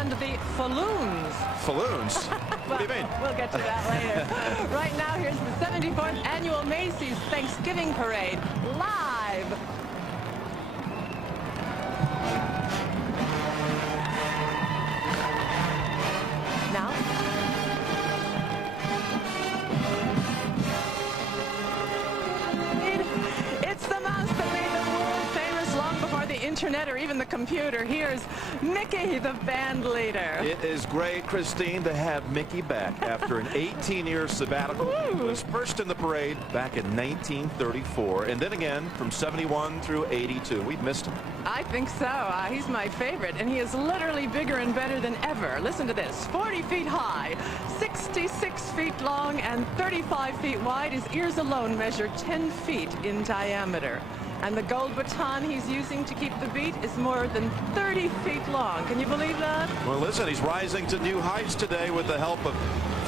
and the Falloons. Falloons? What do you mean? We'll get to that later. Right now, here's the 74th Annual Macy's Thanksgiving Parade, live. Now, it's the mouse that made the world famous long before the internet or even the computer. Here's Mickey, the band leader. It is great, Christine, to have Mickey back after an 18-year sabbatical. He was first in the parade back in 1934, and then again from 71 through 82. We've missed him. I think so. He's my favorite, and he is literally bigger and better than ever. Listen to this. 40 feet high, 66 feet long, and 35 feet wide. His ears alone measure 10 feet in diameter. And the gold baton he's using to keep the beat is more than 30 feet long. Can you believe that? Well, listen, he's rising to new heights today with the help of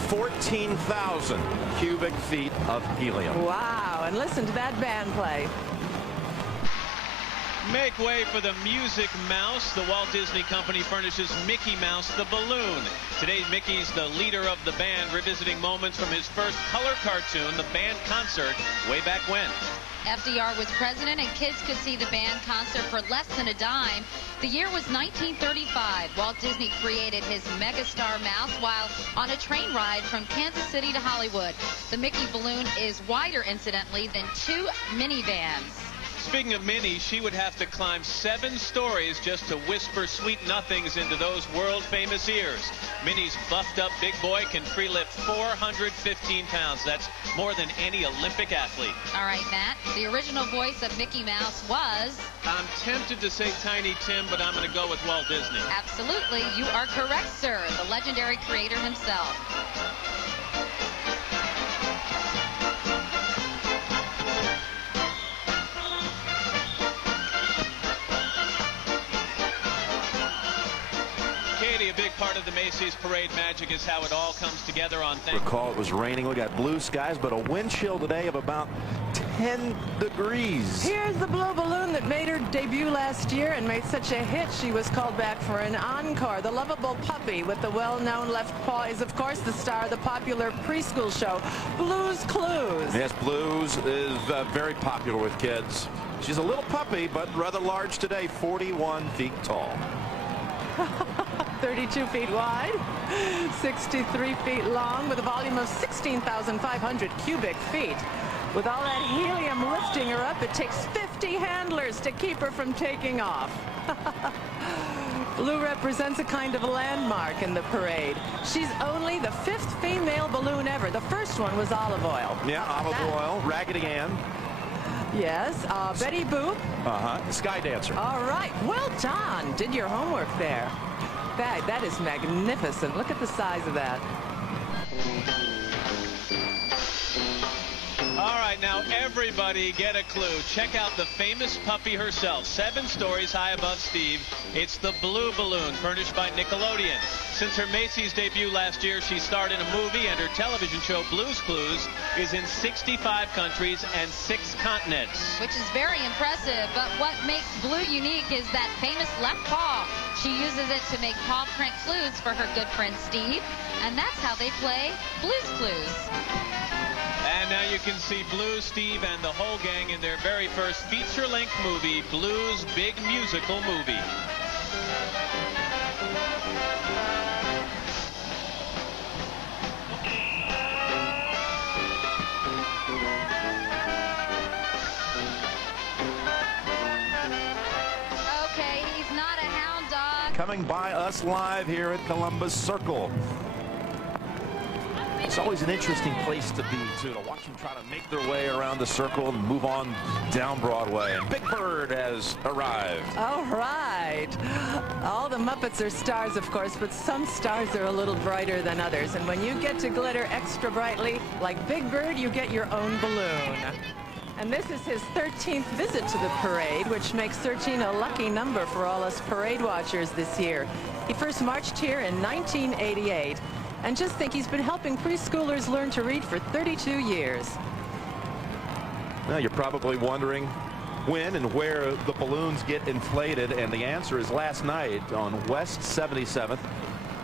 14,000 cubic feet of helium. Wow, and listen to that band play. Make way for the Music Mouse. The Walt Disney Company furnishes Mickey Mouse the balloon. Today, Mickey's the leader of the band, revisiting moments from his first color cartoon, the band concert, way back when. FDR was president, and kids could see the band concert for less than a dime. The year was 1935. Walt Disney created his megastar mouse while on a train ride from Kansas City to Hollywood. The Mickey balloon is wider, incidentally, than 2 minivans. Speaking of Minnie, she would have to climb 7 stories just to whisper sweet nothings into those world-famous ears. Minnie's buffed-up big boy can free lift 415 pounds. That's more than any Olympic athlete. All right, Matt. The original voice of Mickey Mouse was... I'm tempted to say Tiny Tim, but I'm going to go with Walt Disney. Absolutely. You are correct, sir. The legendary creator himself. A big part of the Macy's parade magic is how it all comes together on Thanksgiving. Recall it was raining. We got blue skies, but a wind chill today of about 10 degrees. Here's the blue balloon that made her debut last year and made such a hit she was called back for an encore. The lovable puppy with the well-known left paw is, of course, the star of the popular preschool show, Blue's Clues. Yes, Blues is very popular with kids. She's a little puppy, but rather large today, 41 feet tall. 32 feet wide, 63 feet long, with a volume of 16,500 cubic feet. With all that helium lifting her up, it takes 50 handlers to keep her from taking off. Blue represents a kind of landmark in the parade. She's only the 5th female balloon ever. The first one was Olive Oil. Yeah, Olive Oil, Raggedy Ann. Yes, Betty Boop. Sky Dancer. All right, well done. Did your homework there. That is magnificent. Look at the size of that. All right, now everybody get a clue. Check out the famous puppy herself, 7 stories high above Steve. It's the Blue Balloon, furnished by Nickelodeon. Since her Macy's debut last year, she starred in a movie, and her television show, Blue's Clues, is in 65 countries and 6 continents. Which is very impressive, but what makes Blue unique is that famous left paw. She uses it to make paw print clues for her good friend Steve, and that's how they play Blue's Clues. And now you can see Blue, Steve, and the whole gang in their very first feature-length movie, Blue's Big Musical Movie. Okay, he's not a hound dog. Coming by us live here at Columbus Circle. It's always an interesting place to be, too, to watch them try to make their way around the circle and move on down Broadway. And Big Bird has arrived. All right. All the Muppets are stars, of course, but some stars are a little brighter than others. And when you get to glitter extra brightly, like Big Bird, you get your own balloon. And this is his 13th visit to the parade, which makes 13 a lucky number for all us parade watchers this year. He first marched here in 1988. And just think, he's been helping preschoolers learn to read for 32 years. Now, you're probably wondering, when and where the balloons get inflated, and the answer is last night on West 77th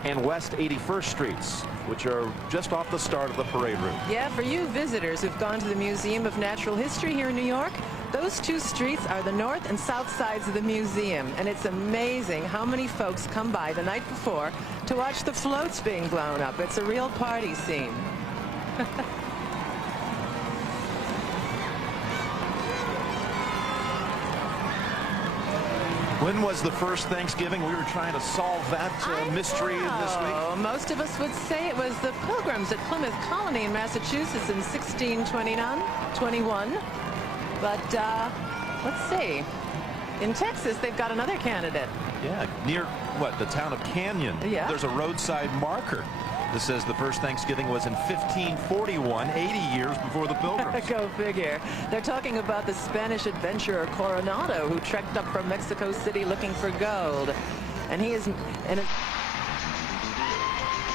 and West 81st Streets, which are just off the start of the parade route. Yeah, for you visitors who've gone to the Museum of Natural History here in New York, those two streets are the north and south sides of the museum, and it's amazing how many folks come by the night before to watch the floats being blown up. It's a real party scene. When was the first Thanksgiving? We were trying to solve that mystery this week. Most of us would say it was the Pilgrims at Plymouth Colony in Massachusetts in 1621. But let's see. In Texas, they've got another candidate. Yeah, near what, the town of Canyon. Yeah. There's a roadside marker that says the first Thanksgiving was in 1541, 80 years before the Pilgrims. Go figure. They're talking about the Spanish adventurer Coronado, who trekked up from Mexico City looking for gold. And he is in a...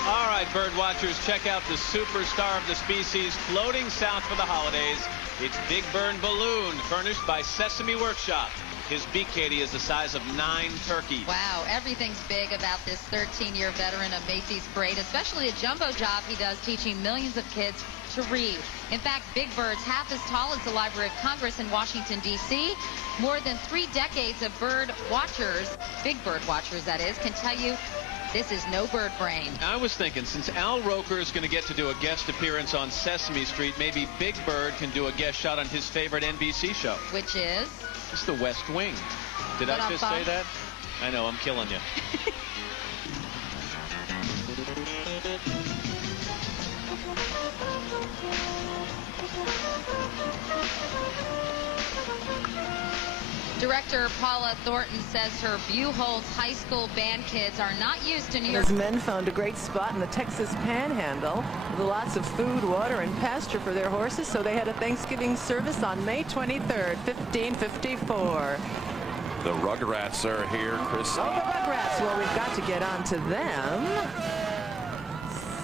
All right, bird watchers, check out the superstar of the species floating south for the holidays. It's Big Bird Balloon, furnished by Sesame Workshop. His beak, Katie, is the size of 9 turkeys. Wow, everything's big about this 13-year veteran of Macy's parade, especially a jumbo job he does teaching millions of kids to read. In fact, Big Bird's half as tall as the Library of Congress in Washington, D.C. More than 3 decades of bird watchers, big bird watchers that is, can tell you this is no bird brain. I was thinking, since Al Roker is going to get to do a guest appearance on Sesame Street, maybe Big Bird can do a guest shot on his favorite NBC show. Which is? It's The West Wing. Did I just say that? I know, I'm killing you. Director Paula Thornton says her Buchholz High School band kids are not used to New York. His men found a great spot in the Texas Panhandle with lots of food, water, and pasture for their horses, so they had a Thanksgiving service on May 23rd, 1554. The Rugrats are here, Chris. Oh, the Rugrats. Well, we've got to get on to them.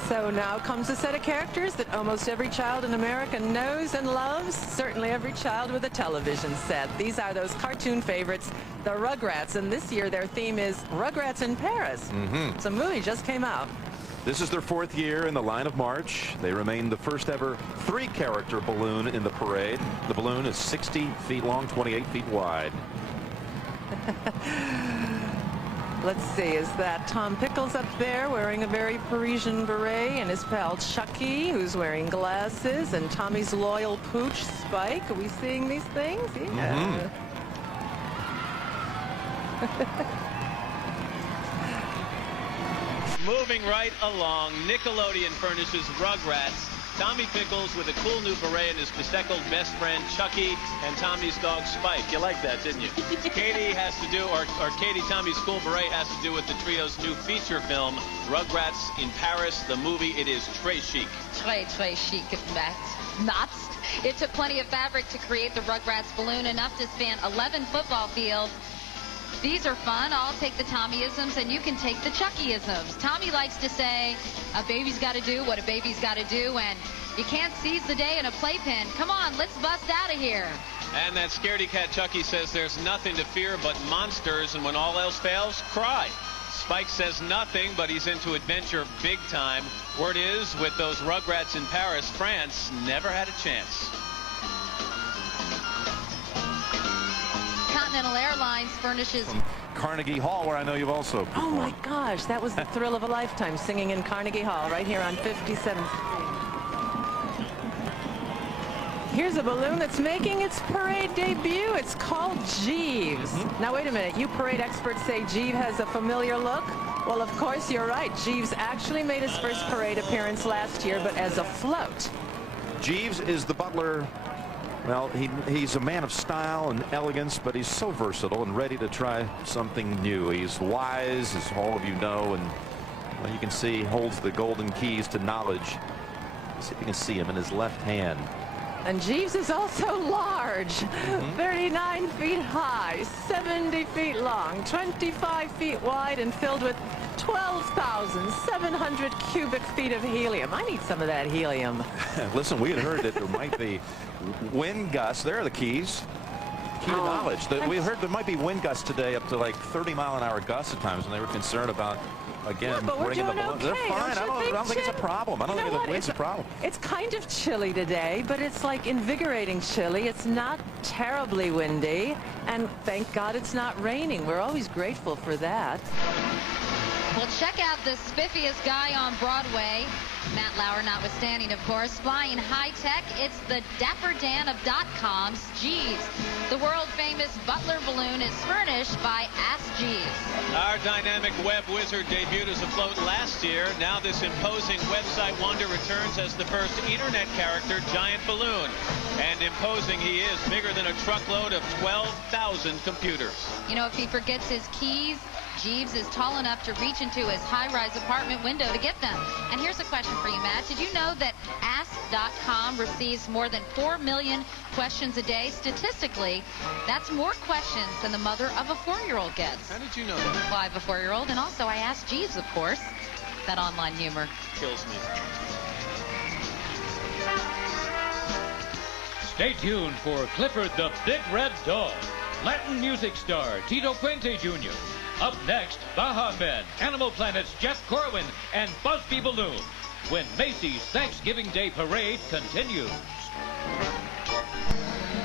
So now comes a set of characters that almost every child in America knows and loves. Certainly every child with a television set. These are those cartoon favorites, the Rugrats. And this year their theme is Rugrats in Paris. It's a movie just came out. This is their 4th year in the line of march. They remain the first ever 3-character balloon in the parade. The balloon is 60 feet long, 28 feet wide. Let's see, is that Tom Pickles up there wearing a very Parisian beret, and his pal Chucky, who's wearing glasses, and Tommy's loyal pooch, Spike? Are we seeing these things? Yeah. Moving right along, Nickelodeon furnishes Rugrats. Tommy Pickles with a cool new beret and his bespectacled best friend Chucky and Tommy's dog Spike. You like that, didn't you? Katie has to do, or Katie, Tommy's cool beret has to do with the trio's new feature film, Rugrats in Paris. The movie, it is très chic. Très chic, nuts. It took plenty of fabric to create the Rugrats balloon, enough to span 11 football fields. These are fun. I'll take the Tommyisms and you can take the Chuckyisms. Tommy likes to say, a baby's got to do what a baby's got to do, and you can't seize the day in a playpen. Come on, let's bust out of here. And that scaredy cat Chucky says there's nothing to fear but monsters, and when all else fails, cry. Spike says nothing, but he's into adventure big time. Word is, with those Rugrats in Paris, France never had a chance. Continental Airlines furnishes From Carnegie Hall, where I know you've also performed. Oh my gosh, that was the thrill of a lifetime, singing in Carnegie Hall right here on 57th Street. Here's a balloon that's making its parade debut. It's called Jeeves. Now wait a minute, you parade experts say Jeeves has a familiar look? Well, of course you're right. Jeeves actually made his first parade appearance last year, but as a float. Jeeves is the butler. Well, he's a man of style and elegance, but he's so versatile and ready to try something new. He's wise, as all of you know, and well, you can see he holds the golden keys to knowledge. Let's see if you can see him in his left hand. And Jeeves is also large, 39 feet high, 70 feet long, 25 feet wide, and filled with 12,700 cubic feet of helium. I need some of that helium. Listen, we had heard that there might be wind gusts. There are the keys. key to knowledge. We heard there might be wind gusts today up to like 30-mile-an-hour gusts at times, and they were concerned about, again, Yeah, but we're bringing the doing balloon. okay. They're fine. I don't think it's a problem. I don't think the wind's a problem. It's kind of chilly today, but it's like invigorating chilly. It's not terribly windy, and thank God it's not raining. We're always grateful for that. Well, check out the spiffiest guy on Broadway. Matt Lauer notwithstanding, of course. Flying high tech, it's the Dapper Dan of .coms, Jeeves. The world-famous Butler balloon is furnished by Ask Jeeves. Our dynamic web wizard debuted as a float last year. Now this imposing website wonder returns as the first internet character giant balloon. And imposing he is, bigger than a truckload of 12,000 computers. You know, if he forgets his keys, Jeeves is tall enough to reach into his high-rise apartment window to get them. And here's a question for you, Matt. Did you know that Ask.com receives more than 4 million questions a day? Statistically, that's more questions than the mother of a 4-year-old gets. How did you know that? Well, I have a 4-year-old, and also I asked Jeeves, of course. That online humor Kills me. Stay tuned for Clifford the Big Red Dog, Latin music star Tito Puente Jr. Up next, Baja Men, Animal Planet's Jeff Corwin, and Busby Balloon, when Macy's Thanksgiving Day Parade continues.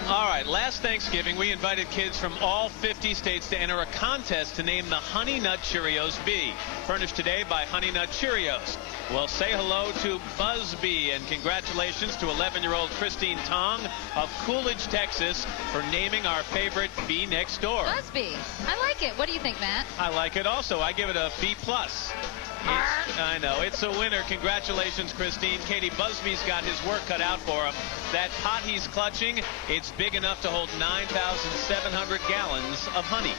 All right, last Thanksgiving, we invited kids from all 50 states to enter a contest to name the Honey Nut Cheerios bee, furnished today by Honey Nut Cheerios. Well, say hello to Busby, and congratulations to 11-year-old Christine Tong of Coolidge, Texas, for naming our favorite bee next door. Busby. I like it. What do you think, Matt? I like it also. I give it a B+. I know. It's a winner. Congratulations, Christine. Katie Busby's got his work cut out for him. That pot he's clutching, it's big enough to hold 9,700 gallons of honey.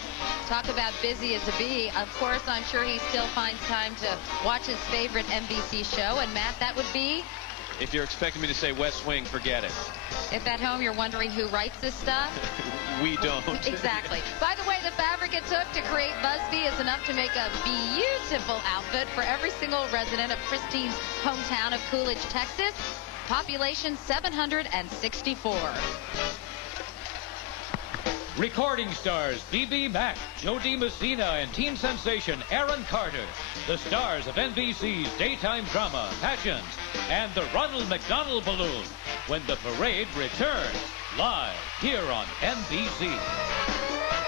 Talk about busy as a bee. Of course, I'm sure he still finds time to watch his favorite NBC show. And, Matt, that would be? If you're expecting me to say West Wing, forget it. If at home you're wondering who writes this stuff. We don't. Exactly. By the way, the fabric it took to create Busby is enough to make a beautiful outfit for every single resident of Christine's hometown of Coolidge, Texas. Population 764. Recording stars B.B. Mack, Jody Messina, and teen sensation Aaron Carter. The stars of NBC's daytime drama, Passions, and the Ronald McDonald Balloon, when the parade returns, live here on NBC.